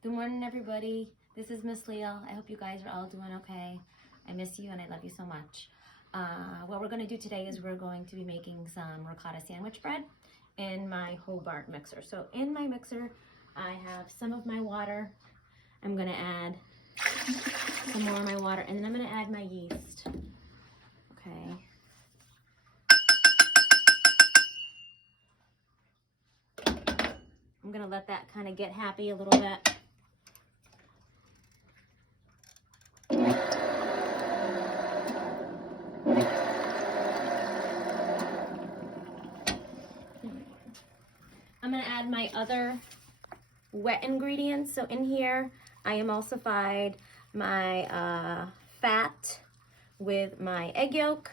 Good morning, everybody. This is Miss Leal. I hope you guys are all doing okay. I miss you and I love you so much. What we're going to do today is we're going to be making some ricotta sandwich bread in my Hobart mixer. So in my mixer, I have some of my water. I'm going to add some more of my water, and then I'm going to add my yeast. Okay. I'm going to let that kind of get happy a little bit. I'm going to add my other wet ingredients. So in here, I emulsified my fat with my egg yolk.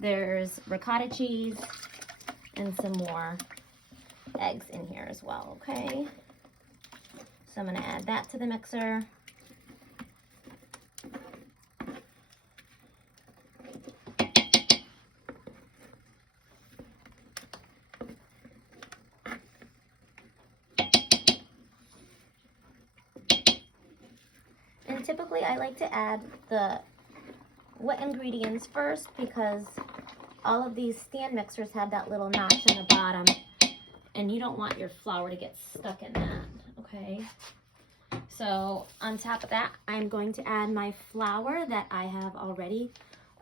There's ricotta cheese and some more eggs in here as well, okay? So I'm going to add that to the mixer. And typically I like to add the wet ingredients first because all of these stand mixers have that little notch in the bottom and you don't want your flour to get stuck in that, okay? So on top of that, I'm going to add my flour that I have already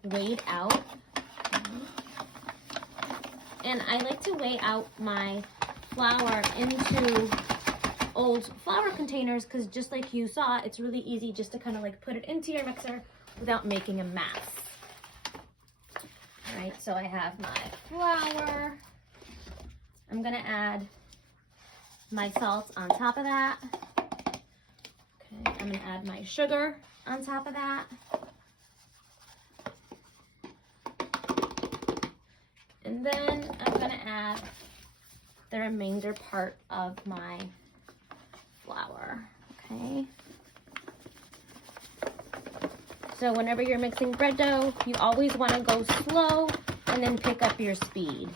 weighed out. And I like to weigh out my flour into old flour containers because just like you saw, it's really easy just to kind of like put it into your mixer without making a mess. All right, so I have my flour. I'm gonna add my salt on top of that. Okay, I'm gonna add my sugar on top of that. And then I'm gonna add the remainder part of my flour, okay? So whenever you're mixing bread dough, you always want to go slow and then pick up your speed.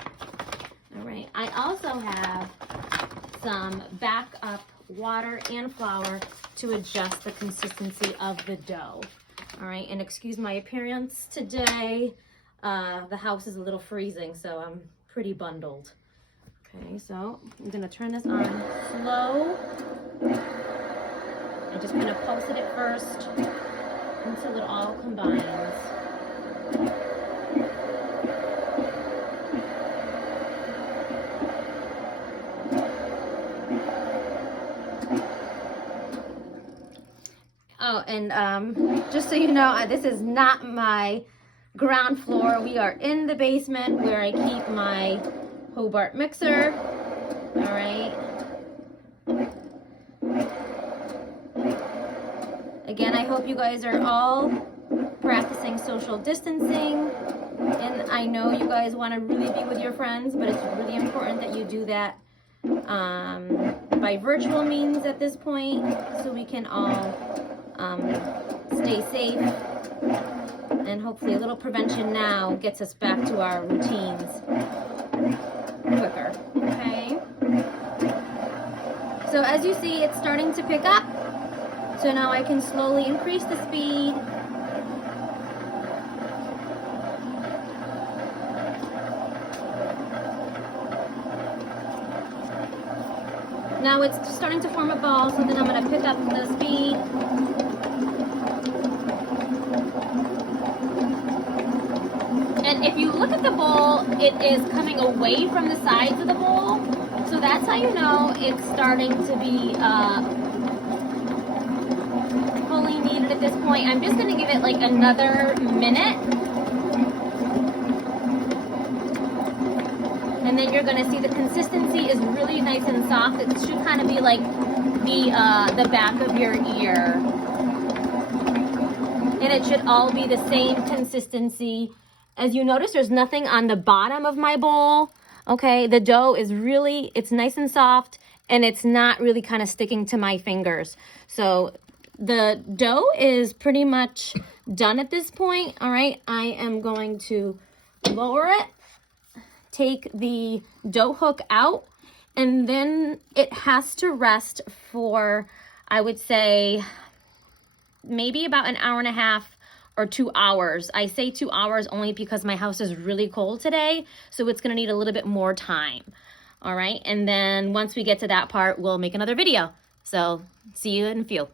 All right, I also have some backup water and flour to adjust the consistency of the dough. All right, and excuse my appearance today. The house is a little freezing, so I'm pretty bundled. Okay, so I'm gonna turn this on slow. I'm just gonna pulse it at first until it all combines. Oh, and just so you know, this is not my ground floor. We are in the basement where I keep my Hobart mixer. All right. Again, I hope you guys are all practicing social distancing. And I know you guys want to really be with your friends, but it's really important that you do that by virtual means at this point so we can all stay safe. And hopefully a little prevention now gets us back to our routines quicker, okay? So as you see, it's starting to pick up. So now I can slowly increase the speed. Now it's starting to form a ball, so then I'm going to pick up the speed. And if you look at the bowl, it is coming away from the sides of the bowl. So that's how you know it's starting to be fully kneaded at this point. I'm just going to give it like another minute. And then you're going to see the consistency is really nice and soft. It should kind of be like the back of your ear. And it should all be the same consistency. As you notice, there's nothing on the bottom of my bowl. Okay, the dough is really, it's nice and soft, and it's not really kind of sticking to my fingers. So the dough is pretty much done at this point. All right, I am going to lower it, take the dough hook out, and then it has to rest for I would say maybe about an hour and a half or 2 hours. I say 2 hours only because my house is really cold today, so it's gonna need a little bit more time. All right, and then once we get to that part, we'll make another video. So see you in a few.